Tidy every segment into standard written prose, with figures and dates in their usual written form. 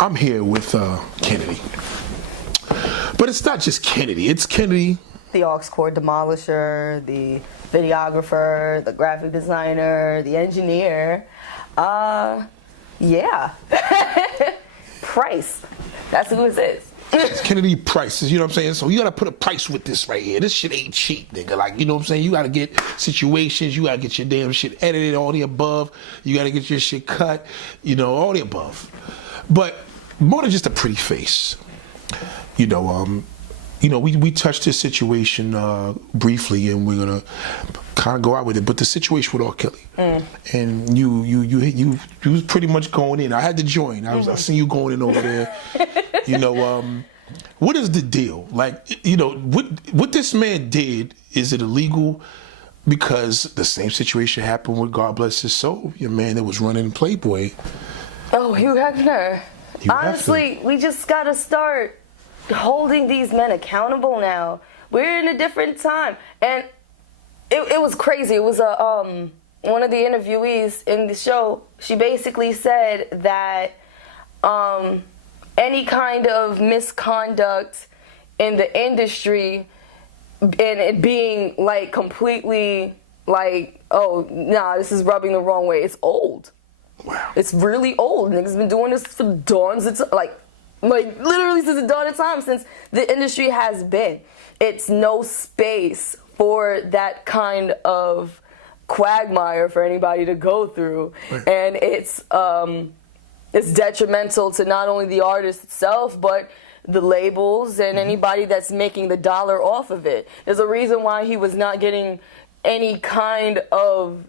I'm here with Kennedy. But it's not just Kennedy. It's Kennedy. The aux cord demolisher, the videographer, the graphic designer, the engineer. Yeah. Price. That's who it is. It's Kennedy Price, you know what I'm saying? So you gotta put a price with this right here. This shit ain't cheap, nigga. Like, you know what I'm saying? You gotta get situations, you gotta get your damn shit edited, all the above. You gotta get your shit cut, you know, all the above. But more than just a pretty face. We touched this situation briefly, and we're gonna kind of go out with it. But the situation with R. Kelly, and you was pretty much going in. I had to join. I seen you going in over there. What is the deal? Like, what this man did, is it illegal? Because the same situation happened with, God bless his soul, your man that was running Playboy. Oh, Hugh Hefner. Honestly, we just gotta start holding these men accountable now. We're in a different time. And it was crazy. It was one of the interviewees in the show, she basically said that any kind of misconduct in the industry and it being like completely like, oh, nah, this is rubbing the wrong way. It's old. Wow. It's really old. Niggas been doing this for dawns. It's like literally since the dawn of time, since the industry has been. It's no space for that kind of quagmire for anybody to go through. Right. And it's detrimental to not only the artist itself, but the labels and anybody that's making the dollar off of it. There's a reason why he was not getting any kind of,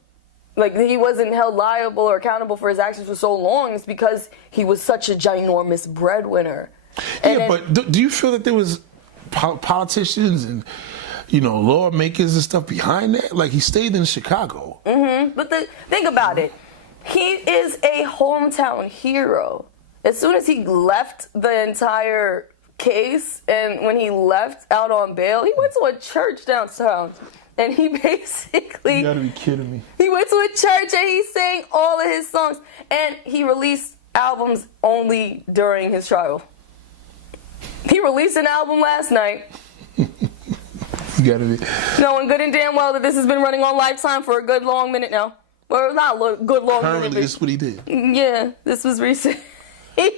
like, he wasn't held liable or accountable for his actions for so long. It's because he was such a ginormous breadwinner. But do you feel that there was politicians and, lawmakers and stuff behind that? Like, he stayed in Chicago. But think about it. He is a hometown hero. As soon as he left the entire case, and when he left out on bail, he went to a church downtown. And he basically... You gotta be kidding me. He went to a church and he sang all of his songs. And he released albums only during his trial. He released an album last night. You gotta be... Knowing good and damn well that this has been running on Lifetime for a good long minute now. Well, not a good long minute. Apparently, this is what he did. Yeah, this was recent. He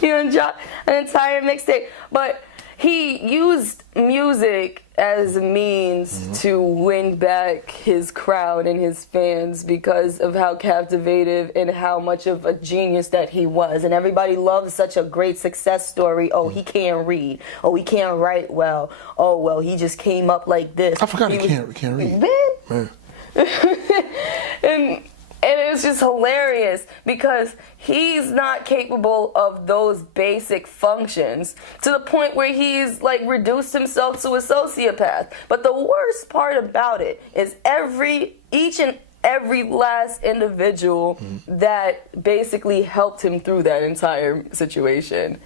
done dropped an entire mixtape. But he used music as a means to win back his crowd and his fans because of how captivative and how much of a genius that he was. And everybody loves such a great success story. Oh, he can't read. Oh, he can't write well. Oh, well, he just came up like this. I forgot he can't read. Man. And it was just hilarious because he's not capable of those basic functions to the point where he's like reduced himself to a sociopath. But the worst part about it is each and every last individual that basically helped him through that entire situation.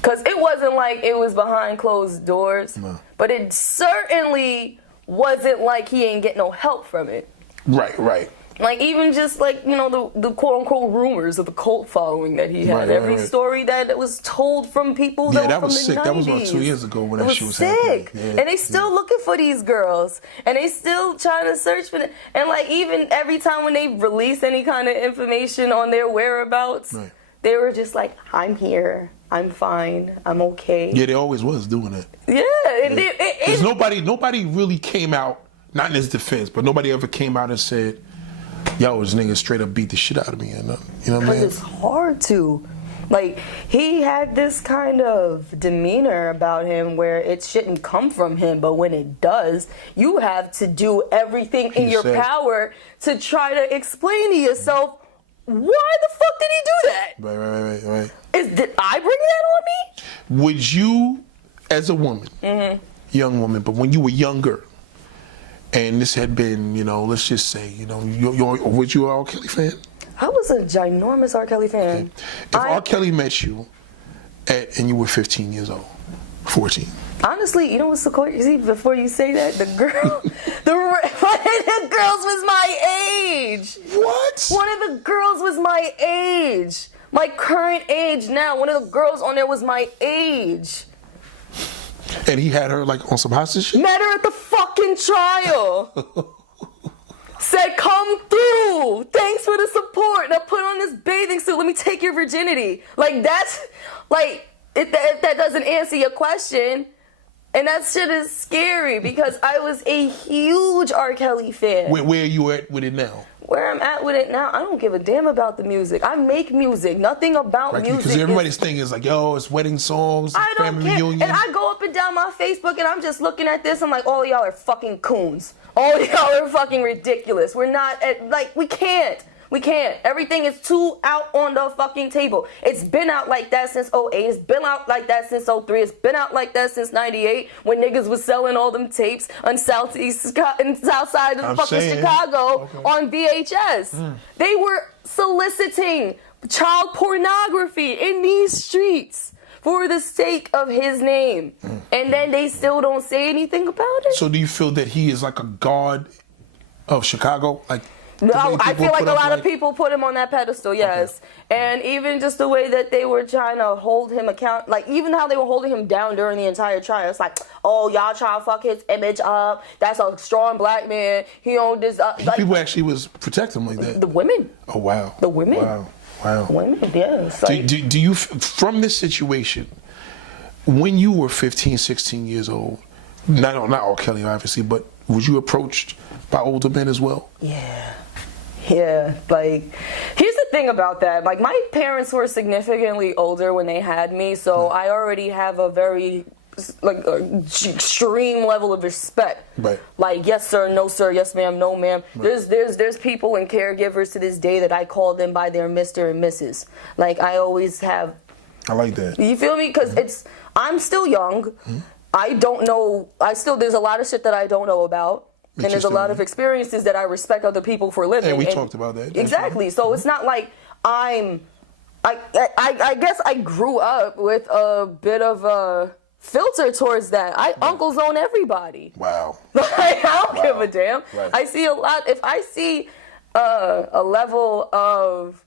Because it wasn't like it was behind closed doors, but it certainly wasn't like he ain't get no help from it. Right. Like, even just, like, the quote-unquote rumors of the cult following that he had. Every story that was told from people that were from the 90s. Sick. That was about 2 years ago when that shit was happening. Yeah, and they still looking for these girls. And they still trying to search for them. And, like, even every time when they release any kind of information on their whereabouts, they were just like, I'm here. I'm fine. I'm okay. Yeah, they always was doing it. Yeah. And because nobody really came out, not in his defense, but nobody ever came out and said, yo, this nigga straight up beat the shit out of me. You know what I mean? Because it's hard to. Like, he had this kind of demeanor about him where it shouldn't come from him, but when it does, you have to do everything in your power to try to explain to yourself, why the fuck did he do that? Right. Did I bring that on me? Would you, as a woman, young woman, but when you were younger, and this had been, let's just say, was you an R. Kelly fan? I was a ginormous R. Kelly fan. Okay. If R. Kelly met you and you were 15 years old, 14. Honestly, you know what's so crazy? Before you say that, one of the girls was my age. What? One of the girls was my age. My current age now. One of the girls on there was my age. And he had her like on some hostage shit? Met her at the fucking trial. Said, come through. Thanks for the support. Now put on this bathing suit. Let me take your virginity. Like, that's, like, if that doesn't answer your question, and that shit is scary because I was a huge R. Kelly fan. Where are you at with it now? Where I'm at with it now, I don't give a damn about the music. I make music. Nothing about music. Because everybody's thing is like, yo, it's wedding songs, I don't family care. reunion. And I go up and down my Facebook and I'm just looking at this. I'm like, all y'all are fucking coons. All y'all are fucking ridiculous. We're not at, like, we can't. We can't. Everything is too out on the fucking table. It's been out like that since 08. It's been out like that since 03. It's been out like that since 98 when niggas was selling all them tapes on south side of fucking Chicago on VHS. They were soliciting child pornography in these streets for the sake of his name. And then they still don't say anything about it. So do you feel that he is like a god of Chicago? Like, no, I feel like a lot of people put him on that pedestal, yes. Okay. And even just the way that they were trying to hold him account, like even how they were holding him down during the entire trial. It's like, oh, y'all trying to fuck his image up. That's a strong black man. He owned this. Like, people actually was protecting him like that. The women. Oh, wow. The women. Wow. Women, yes. Like, do you, from this situation, when you were 15, 16 years old, not R. Kelly obviously, but was you approached by older men as well? Yeah, like, here's the thing about that. Like, my parents were significantly older when they had me, so I already have a very, like, extreme level of respect. Right. Like, yes, sir, no, sir, yes, ma'am, no, ma'am. Right. There's people and caregivers to this day that I call them by their Mr. and Mrs. Like, I always have. I like that. You feel me? Because I'm still young. I don't know. There's a lot of shit that I don't know about. And there's a lot of experiences that I respect other people for living. And we talked about that. Exactly. So it's not like I guess I grew up with a bit of a filter towards that. Uncle zone everybody. Wow. Like, I don't give a damn. Right. I see a lot. If I see a level of,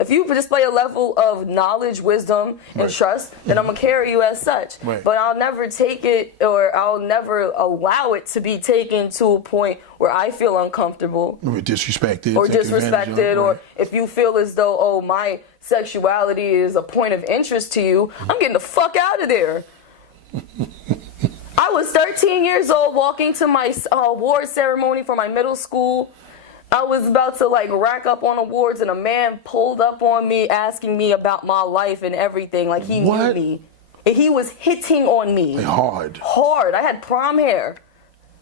if you display a level of knowledge, wisdom, and trust, then I'm going to carry you as such. Right. But I'll never take it, or I'll never allow it to be taken to a point where I feel uncomfortable. Or disrespected. Or if you feel as though, oh, my sexuality is a point of interest to you, I'm getting the fuck out of there. I was 13 years old walking to my award ceremony for my middle school. I was about to like rack up on awards and a man pulled up on me asking me about my life and everything. Like he knew me. And he was hitting on me. Like hard. Hard. I had prom hair.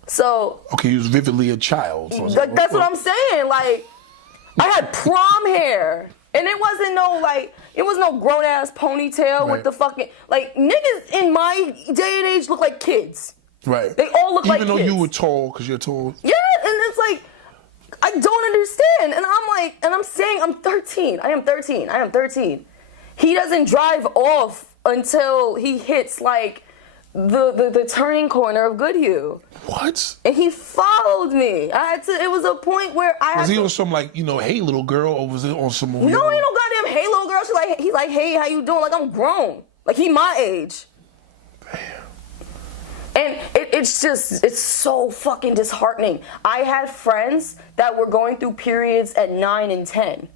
So. Okay, he was vividly a child. So that's what I'm saying. Like, I had prom hair. And it wasn't it was no grown ass ponytail with the fucking, like, niggas in my day and age look like kids. Right. They all look like kids. Even though you were tall, because you're tall. Yeah, and it's like, I don't understand. And I'm like, and I'm saying I'm 13. I am 13. He doesn't drive off until he hits like the turning corner of Goodhue. What? And he followed me. It was a point where I had Was he on some like, hey little girl, or was it on some No, ain't no goddamn hey little girl. He's like, hey, how you doing? Like, I'm grown. Like, he my age. Damn. And it's so fucking disheartening. I had friends that were going through periods at 9 and 10.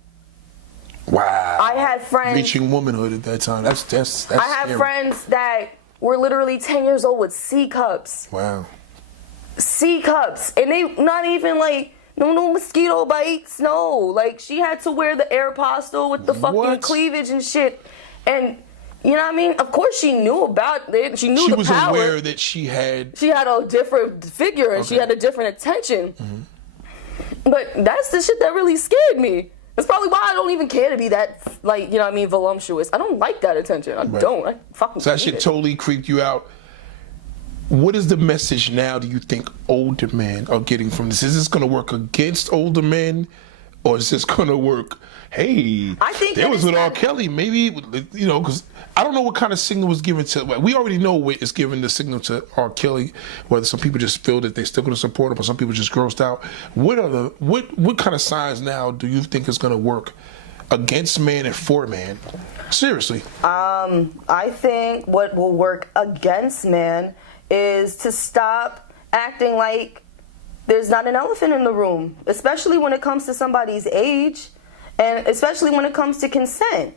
Wow. I had friends reaching womanhood at that time. That's I had scary. friends that were literally 10 years old with C cups. Wow. C cups. And they not even like no mosquito bites, no. Like, she had to wear the Aeropostale with the fucking cleavage and shit. And you know what I mean? Of course she knew about it. She knew the power. She was aware that she had a different figure and she had a different attention. Mm-hmm. But that's the shit that really scared me. That's probably why I don't even care to be that, like, you know what I mean, voluptuous. I don't like that attention. I don't. I fucking So that shit totally creeped you out. What is the message now do you think older men are getting from this? Is this going to work against older men? Or is this going to work, hey, I think there was with R. Kelly, maybe, because I don't know what kind of signal was given to, we already know what is given the signal to R. Kelly, whether some people just feel that they're still going to support him or some people just grossed out. What kind of signs now do you think is going to work against man and for man? Seriously. I think what will work against man is to stop acting like there's not an elephant in the room, especially when it comes to somebody's age, and especially when it comes to consent.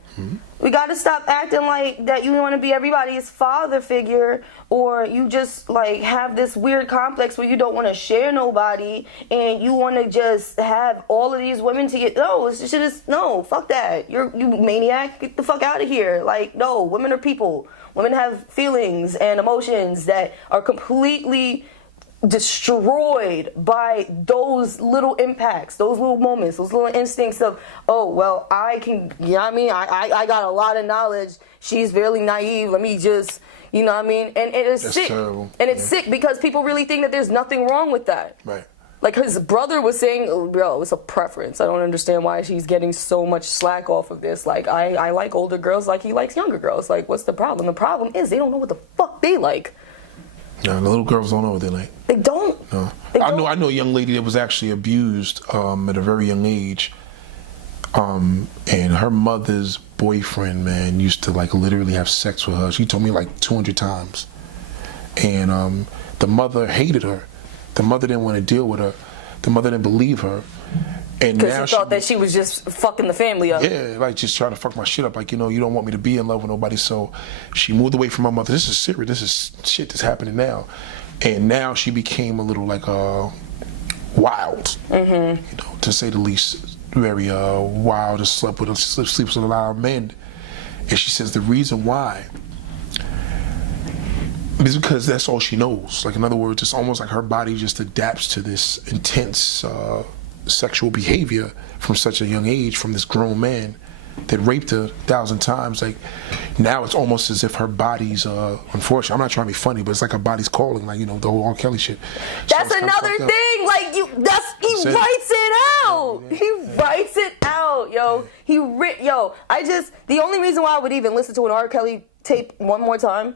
We got to stop acting like that you want to be everybody's father figure, or you just like have this weird complex where you don't want to share nobody and you want to just have all of these women to get. No, it's just no, fuck that. You maniac, get the fuck out of here. Like, no, women are people. Women have feelings and emotions that are completely destroyed by those little impacts, those little moments, those little instincts of, oh, well, I can, you know what I mean? I got a lot of knowledge. She's very naive. Let me just, you know what I mean? And it's That's sick. terrible. And it's sick because people really think that there's nothing wrong with that. Right. Like his brother was saying, oh, bro, it's a preference. I don't understand why she's getting so much slack off of this. Like, I like older girls like he likes younger girls. Like, what's the problem? The problem is they don't know what the fuck they like. Yeah, the little girls don't know what they like. They don't. No. They I don't. know a young lady that was actually abused at a very young age. And her mother's boyfriend, man, used to like literally have sex with her. She told me like 200 times. And the mother hated her. The mother didn't want to deal with her. The mother didn't believe her. And now Because she thought that she was just fucking the family up. yeah, like just trying to fuck my shit up. Like, you know, you don't want me to be in love with nobody. So she moved away from my mother. This is serious. This is shit that's happening now. And now she became a little like wild, you know, to say the least. Very wild and sleeps with a lot of men. And she says the reason why is because that's all she knows. Like, in other words, it's almost like her body just adapts to this intense sexual behavior from such a young age from this grown man that raped her 1,000 times. Like, now it's almost as if her body's unfortunately, I'm not trying to be funny, but it's like her body's calling, like, you know, the whole R. Kelly shit. That's So it's kinda another fucked up. thing. Like he That's it. writes it out. He writes it out, yo. The only reason why I would even listen to an R. Kelly tape one more time,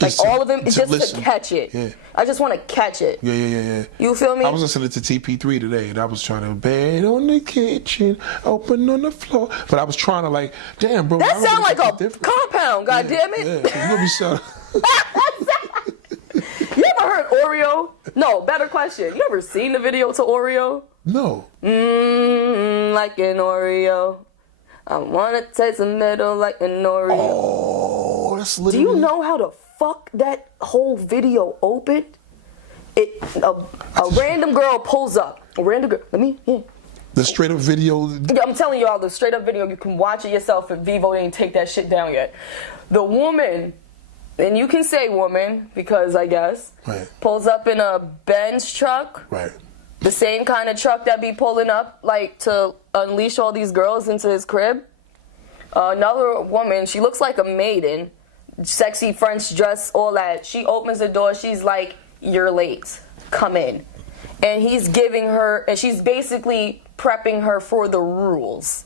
like Is to- all of them, is to just listen. to catch it. Yeah. I just want to catch it. Yeah. You feel me? I was listening to TP3 today, and I was trying to bed on the kitchen, open on the floor, but I was trying to like, damn, bro. That I sound really like a different. compound. God damn it. Yeah, you gonna be sound. You ever heard Oreo? No, better question. You ever seen the video to Oreo? No. Like an Oreo. I wanna taste the middle like an Oreo. Oh, that's Do literally. you know how the fuck that whole video opened? A random girl pulls up. A random girl. the straight up video? I'm telling y'all, the straight up video, you can watch it yourself if Vivo didn't take that shit down yet. The woman, and you can say woman because I guess, Right. pulls up in a Benz truck. Right. The same kind of truck that be pulling up like to unleash all these girls into his crib. Another woman, she looks like a maiden, sexy French dress, all that. She opens the door, she's like, "You're late, come in." And he's giving her, and she's basically prepping her for the rules.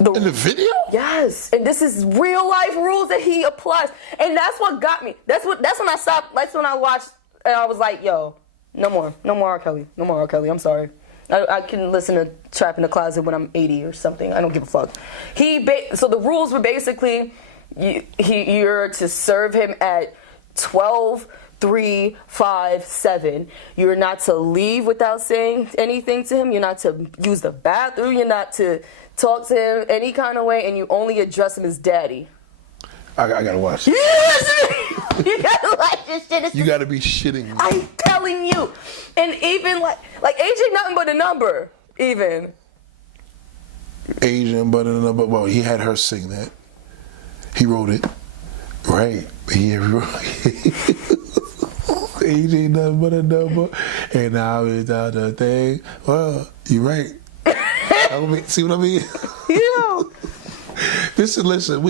In the video? Yes, and this is real life rules that he applies, and that's what got me. That's when I stopped. That's when I watched, and I was like, "Yo, no more R. Kelly, no more R. Kelly." I'm sorry. I can listen to Trap in the Closet when I'm 80 or something. I don't give a fuck. So the rules were basically, you're to serve him at 12, 3, 5, 7. You're not to leave without saying anything to him. You're not to use the bathroom. You're not to talk to him any kind of way, and you only address him as daddy. I gotta watch. You gotta like this shit. You gotta be shitting me. I'm telling you. And even like AJ nothing but a number. Even. Asian, but well, he had her sing that. He wrote it, right? He wrote AJ nothing but a number, and now it's the other thing. Well, you right. See what I mean? Yeah. Listen.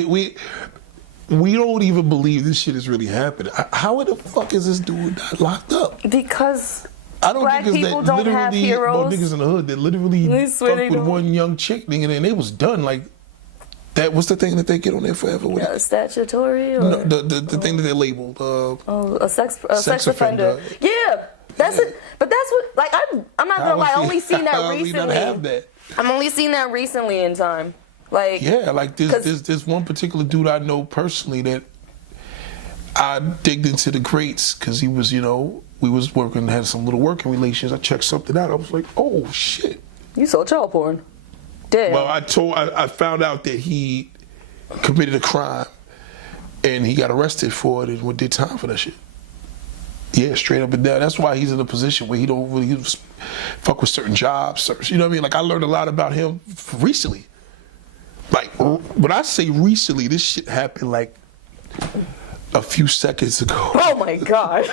We don't even believe this shit is really happening. How the fuck is this dude not locked up? Because I don't black think people that don't literally have heroes. niggas in the hood that literally They swear fucked they with don't. one young chick, nigga, and it was done. Like that. What's the thing that they get on there forever with? Statutory or No, the thing that they labeled. a sex offender. Yeah. That's it. But that's what, like, I'm not gonna lie. I only seen that How we not have recently. that? I'm only seen that recently in time. Like, Yeah, like this one particular dude I know personally that I digged into the greats because he was, we was working, had some little working relations. I checked something out. I was like, oh shit. you sold child porn. Damn. Well, I found out that he committed a crime and he got arrested for it and did time for that shit. Yeah, straight up and down. That's why he's in a position where he don't really fuck with certain jobs. You know what I mean? Like, I learned a lot about him recently. Like, when I say recently, this shit happened like a few seconds ago. Oh my god.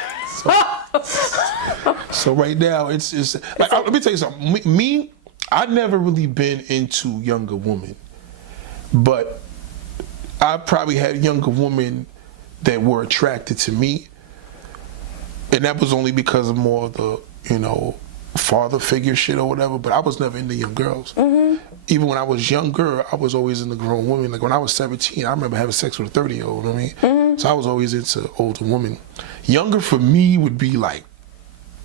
So right now, it's like, let me tell you something. Me, I've never really been into younger women, but I probably had younger women that were attracted to me, and that was only because of more of the, father figure shit or whatever. But I was never into young girls. Mm-hmm. Even when I was younger, I was always into grown women. Like when I was 17, I remember having sex with a 30-year-old. You know what I mean? Mm-hmm. So I was always into older women. Younger for me would be like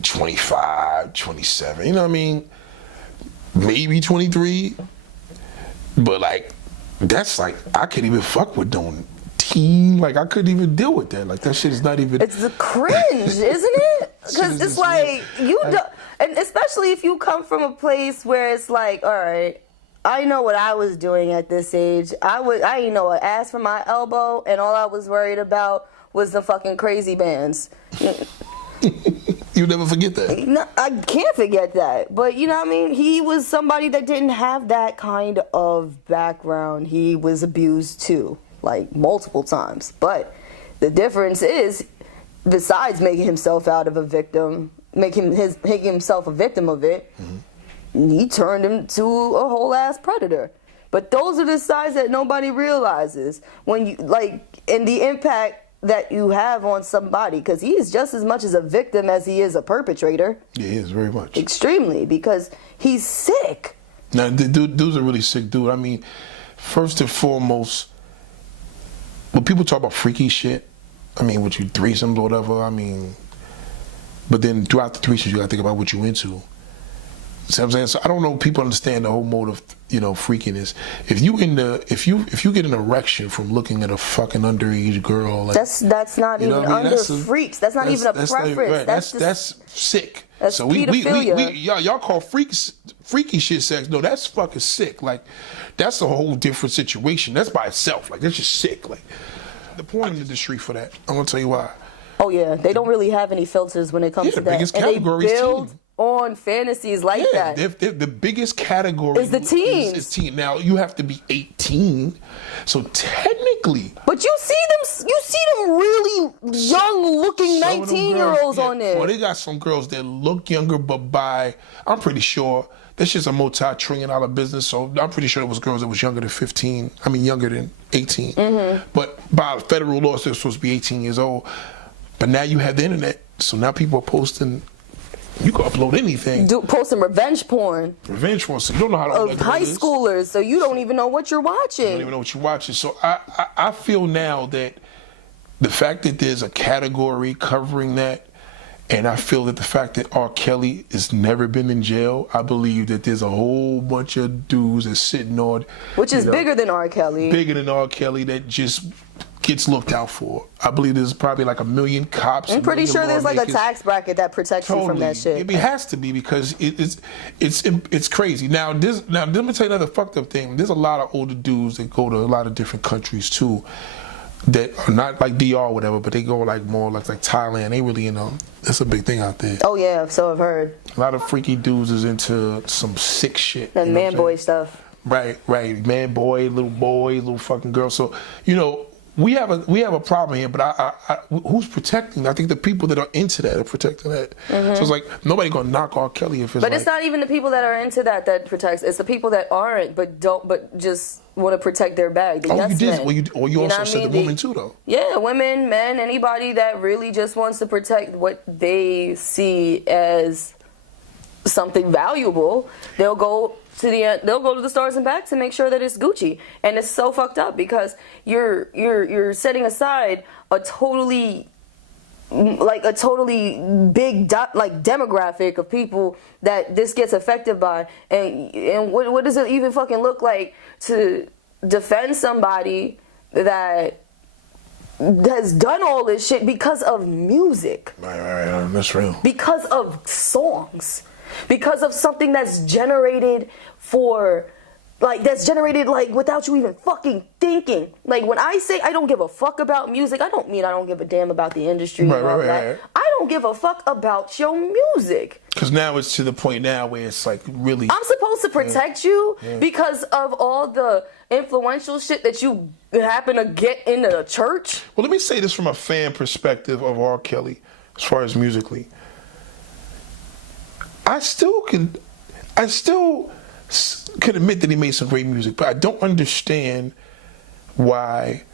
25, 27. You know what I mean? Maybe 23. But like, that's like, I can't even fuck with no teen. Like, I couldn't even deal with that. Like, that shit is not even. It's the cringe, isn't it? Because it's like, you don't. And especially if you come from a place where it's like, all right, I know what I was doing at this age. I didn't know an ass from my elbow, and all I was worried about was the fucking crazy bands. You never forget that. No, I can't forget that. But you know what I mean? He was somebody that didn't have that kind of background. He was abused too, like multiple times. But the difference is, besides making himself out of a victim, making himself a victim of it, he turned him to a whole ass predator. But those are the signs that nobody realizes when you and the impact that you have on somebody, because he is just as much as a victim as he is a perpetrator. Yeah, he is very much. Extremely, because he's sick. Now, the dude's a really sick dude. I mean, first and foremost, when people talk about freaky shit, I mean, with you threesomes or whatever, I mean, but then throughout the threesomes, you gotta think about what you into. See what I'm saying? So I don't know if people understand the whole mode of, freakiness. If you get an erection from looking at a fucking underage girl, like, that's not even under freaks. That's not even a preference. That's sick. That's so pedophilia. y'all call freaky shit sex. No, that's fucking sick. Like, that's a whole different situation. That's by itself. Like, that's just sick. Like, the porn industry for that. I'm gonna tell you why. Oh yeah, they don't really have any filters when it comes to the that. biggest And category they is build teen. on fantasies like that. The biggest category is the teens. Is teen. Now, you have to be 18, so technically. But you see them really young-looking 19-year-olds on there. Well, they got some girls that look younger, but I'm pretty sure this is a multi-trillion-dollar business, so I'm pretty sure it was girls that was younger than 15. I mean, younger than 18. Mm-hmm. But by federal law, they're supposed to be 18 years old. But now you have the internet, so now people are posting. You can upload anything. Posting revenge porn. Revenge porn. So you don't know how to of high schoolers, so you don't even know what you're watching. You don't even know what you're watching. So I feel now that the fact that there's a category covering that, and I feel that the fact that R. Kelly has never been in jail, I believe that there's a whole bunch of dudes that's sitting on. Which is bigger than R. Kelly. Bigger than R. Kelly that just gets looked out for. I believe there's probably like 1 million cops. I'm pretty sure there's like a tax bracket that protects you from that shit. It has to be, because it's crazy. Now let me tell you another fucked up thing. There's a lot of older dudes that go to a lot of different countries too, that are not like DR or whatever, but they go like more like Thailand. They really, that's a big thing out there. Oh yeah, so I've heard. A lot of freaky dudes is into some sick shit. And man boy stuff. Right. Man boy, little fucking girl. So, we have a problem here, but who's protecting? I think the people that are into that are protecting that. Mm-hmm. So it's like nobody gonna knock R. Kelly if it's. But it's not even the people that are into that protects. It's the people that aren't, but just want to protect their bag. The you did. Men. Well, you also said the women too, though. Yeah, women, men, anybody that really just wants to protect what they see as something valuable, they'll go to the stars and back to make sure that it's Gucci. And it's so fucked up, because you're setting aside a totally like a totally big like demographic of people that this gets affected by, and what does it even fucking look like to defend somebody that has done all this shit because of music? Right, that's real. Because of songs, because of something that's generated without you even fucking thinking. Like, when I say I don't give a fuck about music, I don't mean I don't give a damn about the industry and all that. Right. I don't give a fuck about your music. Because now it's to the point now where it's like really... I'm supposed to protect you because of all the influential shit that you happen to get into the church? Well, let me say this from a fan perspective of R. Kelly, as far as musically. I still can admit that he made some great music, but I don't understand why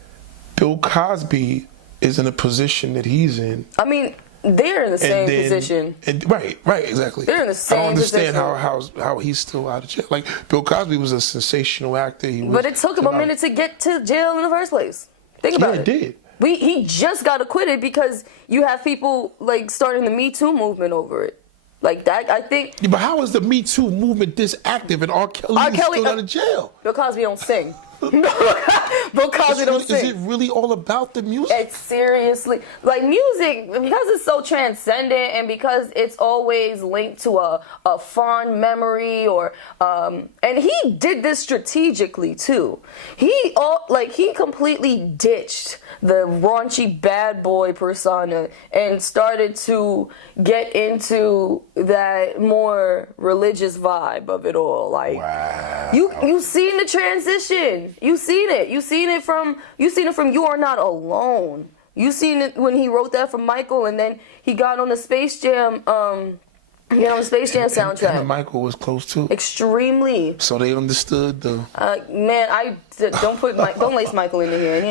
Bill Cosby is in a position that he's in. I mean, they're in the same position. Right, exactly. They're in the same I don't understand position. how he's still out of jail. Like, Bill Cosby was a sensational actor. But it took him a minute to get to jail in the first place. Think about it. Yeah, it did. He just got acquitted because you have people like starting the Me Too movement over it. Like that, I think. Yeah, but how is the Me Too movement this active and R. Kelly is still out of jail? Bill Cosby don't sing. Bill Cosby don't sing. Is it really all about the music? It's seriously, like, music, because it's so transcendent and because it's always linked to a fond memory or and he did this strategically too. He completely ditched the raunchy bad boy persona and started to get into that more religious vibe of it all. Like, wow. You seen the transition. You seen it from You Are Not Alone. You seen it when he wrote that for Michael, and then he got on the Space Jam soundtrack. And Michael was close too. Extremely. So they understood the. Man, don't lace Michael into here.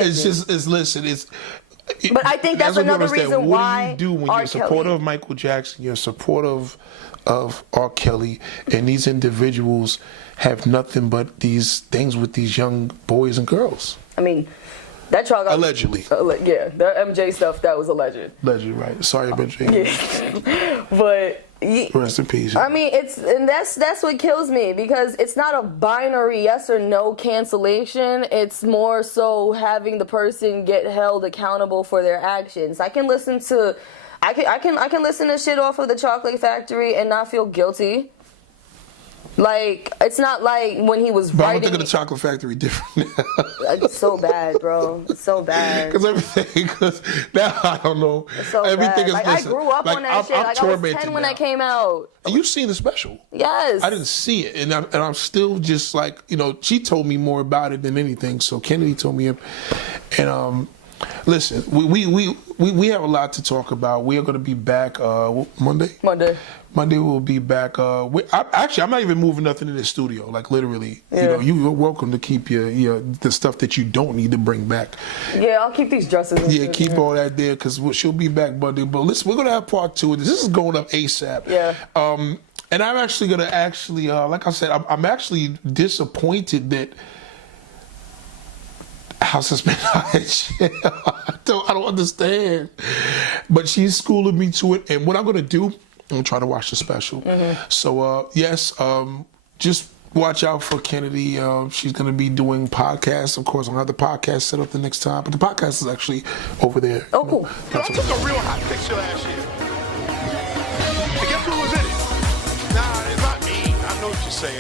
But I think that's another reason why. What do you do when you're supportive of Michael Jackson? You're supportive of R. Kelly, and these individuals have nothing but these things with these young boys and girls. I mean, that child got allegedly. Yeah, the MJ stuff, that was alleged. Allegedly, right? Sorry, MJ. Yeah. But rest in peace. I mean, that's what kills me, because it's not a binary yes or no cancellation. It's more so having the person get held accountable for their actions. I can listen to shit off of the Chocolate Factory and not feel guilty. Like, it's not like when he was but writing. I don't think of the Chocolate Factory different. It's so bad, bro. It's so bad. Because now I don't know. It's so everything bad. is. Like, listen, I grew up on that shit. Like, I was 10 when that came out. And you've seen the special. Yes. I didn't see it, and I'm still just like, she told me more about it than anything. So Kennedy told me, and listen, we have a lot to talk about. We are going to be back Monday. Monday we'll be back. I'm not even moving nothing in the studio. Like, literally, yeah. You're welcome to keep your the stuff that you don't need to bring back. Yeah, I'll keep these dresses. Yeah, keep all that there, because she'll be back Monday. But listen, we're gonna have part 2 of this. This is going up ASAP. Yeah. And I'm actually gonna like I said, I'm actually disappointed that House has been out of jail. I don't understand. But she's schooling me to it, and what I'm gonna do, I'm gonna try to watch the special. Mm-hmm. So yes, just watch out for Kennedy. She's gonna be doing podcasts. Of course, I'll have the podcast set up the next time, but the podcast is actually over there. Oh, cool. I took a real hot picture last year. And guess who was in it? Nah, it's not me. I know what you're saying.